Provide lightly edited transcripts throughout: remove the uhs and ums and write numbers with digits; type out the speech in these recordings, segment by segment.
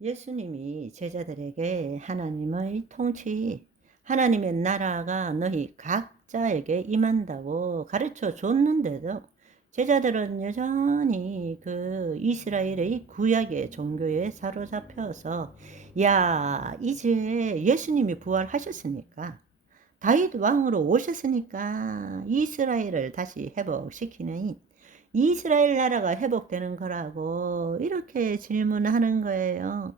예수님이 제자들에게 하나님의 통치, 하나님의 나라가 너희 각자에게 임한다고 가르쳐 줬는데도 제자들은 여전히 그 이스라엘의 구약의 종교에 사로잡혀서, 야, 이제 예수님이 부활하셨으니까, 다윗 왕으로 오셨으니까 이스라엘을 다시 회복시키는, 이스라엘 나라가 회복되는 거라고 이렇게 질문하는 거예요.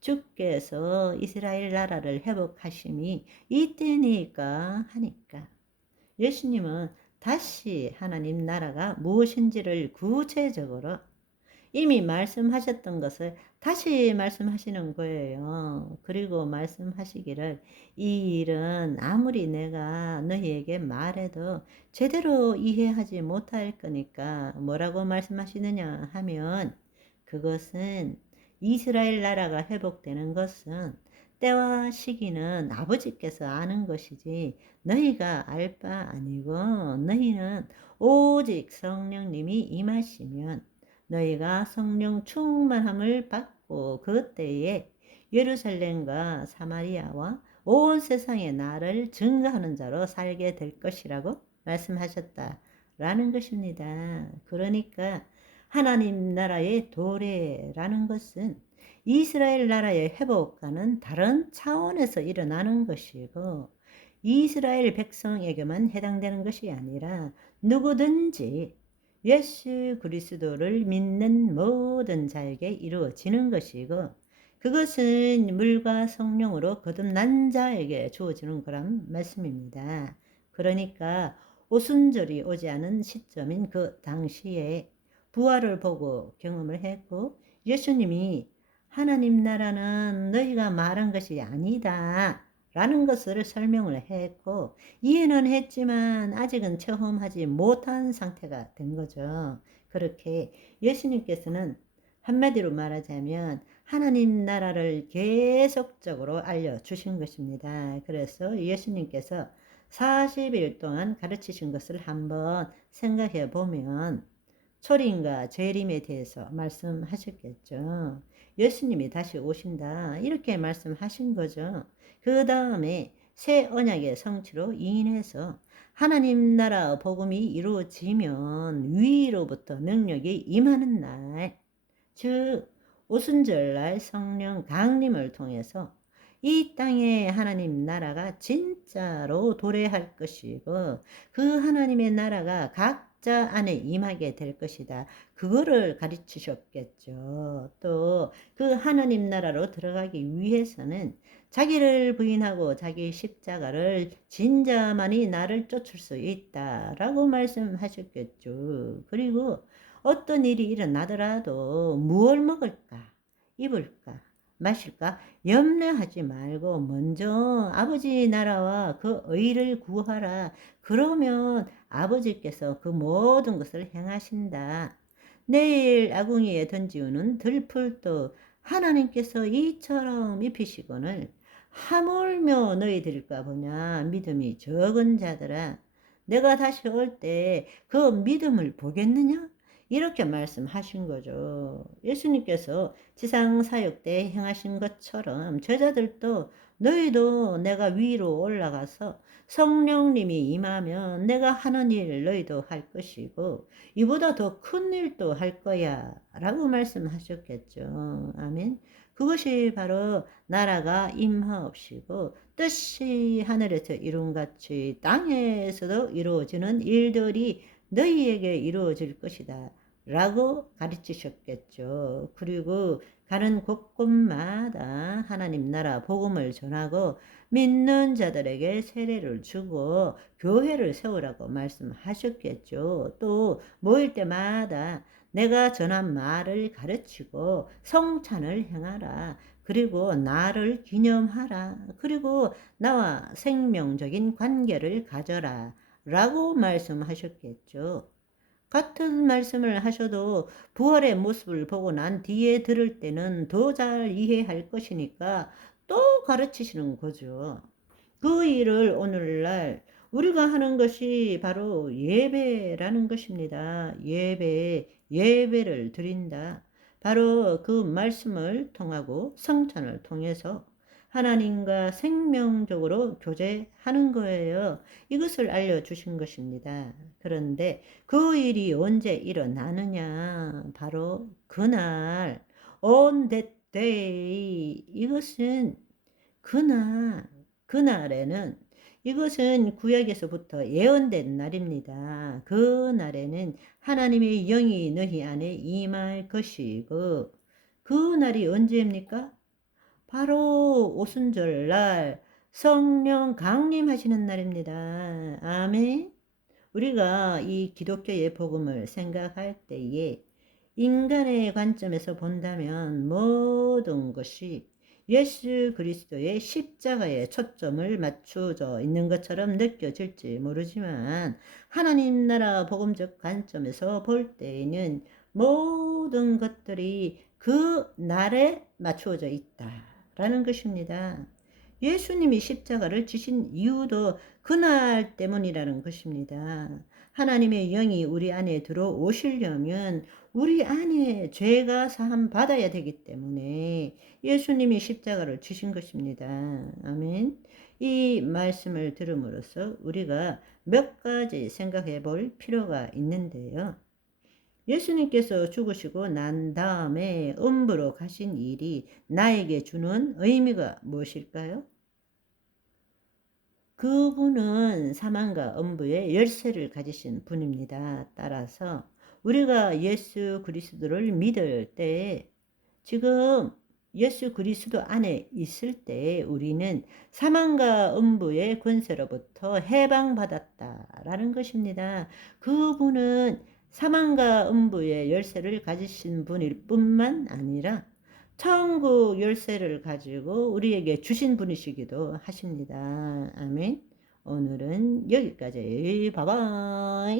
주께서 이스라엘 나라를 회복하심이 이때니까 하니까, 예수님은 다시 하나님 나라가 무엇인지를 구체적으로 이미 말씀하셨던 것을 다시 말씀하시는 거예요. 그리고 말씀하시기를, 이 일은 아무리 내가 너희에게 말해도 제대로 이해하지 못할 거니까 뭐라고 말씀하시느냐 하면, 그것은 이스라엘 나라가 회복되는 것은 때와 시기는 아버지께서 아는 것이지 너희가 알 바 아니고, 너희는 오직 성령님이 임하시면 너희가 성령 충만함을 받고 그때에 예루살렘과 사마리아와 온 세상에 나를 증거하는 자로 살게 될 것이라고 말씀하셨다라는 것입니다. 그러니까 하나님 나라의 도래라는 것은 이스라엘 나라의 회복과는 다른 차원에서 일어나는 것이고, 이스라엘 백성에게만 해당되는 것이 아니라 누구든지 예수 그리스도를 믿는 모든 자에게 이루어지는 것이고, 그것은 물과 성령으로 거듭난 자에게 주어지는 거란 말씀입니다. 그러니까 오순절이 오지 않은 시점인 그 당시에 부활을 보고 경험을 했고, 예수님이 하나님 나라는 너희가 말한 것이 아니다 라는 것을 설명을 했고, 이해는 했지만 아직은 체험하지 못한 상태가 된 거죠. 그렇게 예수님께서는 한마디로 말하자면 하나님 나라를 계속적으로 알려주신 것입니다. 그래서 예수님께서 40일 동안 가르치신 것을 한번 생각해 보면 초림과 재림에 대해서 말씀하셨겠죠. 예수님이 다시 오신다 이렇게 말씀하신 거죠. 그 다음에 새 언약의 성취로 인해서 하나님 나라 복음이 이루어지면 위로부터 능력이 임하는 날, 즉 오순절날 성령 강림을 통해서 이 땅에 하나님 나라가 진짜로 도래할 것이고, 그 하나님의 나라가 각자 안에 임하게 될 것이다. 그거를 가르치셨겠죠. 또 그 하나님 나라로 들어가기 위해서는 자기를 부인하고 자기 십자가를 진 자만이 나를 쫓을 수 있다라고 말씀하셨겠죠. 그리고 어떤 일이 일어나더라도 무엇을 먹을까, 입을까, 마실까 염려하지 말고 먼저 아버지 나라와 그 의를 구하라. 그러면 아버지께서 그 모든 것을 행하신다. 내일 아궁이에 던지우는 들풀도 하나님께서 이처럼 입히시거늘 하물며 너희들일까 보냐. 믿음이 적은 자들아, 내가 다시 올 때 그 믿음을 보겠느냐? 이렇게 말씀하신 거죠. 예수님께서 지상 사역 때 행하신 것처럼 제자들도 너희도 내가 위로 올라가서 성령님이 임하면 내가 하는 일 너희도 할 것이고 이보다 더 큰 일도 할 거야 라고 말씀하셨겠죠. 아멘. 그것이 바로 나라가 임하옵시고 뜻이 하늘에서 이룬같이 땅에서도 이루어지는 일들이 너희에게 이루어질 것이다 라고 가르치셨겠죠. 그리고 가는 곳곳마다 하나님 나라 복음을 전하고 믿는 자들에게 세례를 주고 교회를 세우라고 말씀하셨겠죠. 또 모일 때마다 내가 전한 말을 가르치고 성찬을 행하라. 그리고 나를 기념하라. 그리고 나와 생명적인 관계를 가져라 라고 말씀하셨겠죠. 같은 말씀을 하셔도 부활의 모습을 보고 난 뒤에 들을 때는 더 잘 이해할 것이니까 또 가르치시는 거죠. 그 일을 오늘날 우리가 하는 것이 바로 예배라는 것입니다. 예배를 드린다. 바로 그 말씀을 통하고 성찬을 통해서 하나님과 생명적으로 교제하는 거예요. 이것을 알려주신 것입니다. 그런데 그 일이 언제 일어나느냐? 바로 그날, on that day. 이것은 그날에는 이것은 구약에서부터 예언된 날입니다. 그 날에는 하나님의 영이 너희 안에 임할 것이고, 그 날이 언제입니까? 바로 오순절날 성령 강림하시는 날입니다. 아멘. 우리가 이 기독교의 복음을 생각할 때에 인간의 관점에서 본다면 모든 것이 예수 그리스도의 십자가에 초점을 맞추어져 있는 것처럼 느껴질지 모르지만 하나님 나라 복음적 관점에서 볼 때에는 모든 것들이 그 날에 맞추어져 있다라는 것입니다. 예수님이 십자가를 지신 이유도 그날 때문이라는 것입니다. 하나님의 영이 우리 안에 들어오시려면 우리 안에 죄가 사함 받아야 되기 때문에 예수님이 십자가를 지신 것입니다. 아멘. 이 말씀을 들음으로써 우리가 몇 가지 생각해 볼 필요가 있는데요. 예수님께서 죽으시고 난 다음에 음부로 가신 일이 나에게 주는 의미가 무엇일까요? 그분은 사망과 음부의 열쇠를 가지신 분입니다. 따라서 우리가 예수 그리스도를 믿을 때, 지금 예수 그리스도 안에 있을 때 우리는 사망과 음부의 권세로부터 해방받았다라는 것입니다. 그분은 사망과 음부의 열쇠를 가지신 분일 뿐만 아니라 천국 열쇠를 가지고 우리에게 주신 분이시기도 하십니다. 아멘. 오늘은 여기까지. 바이바이.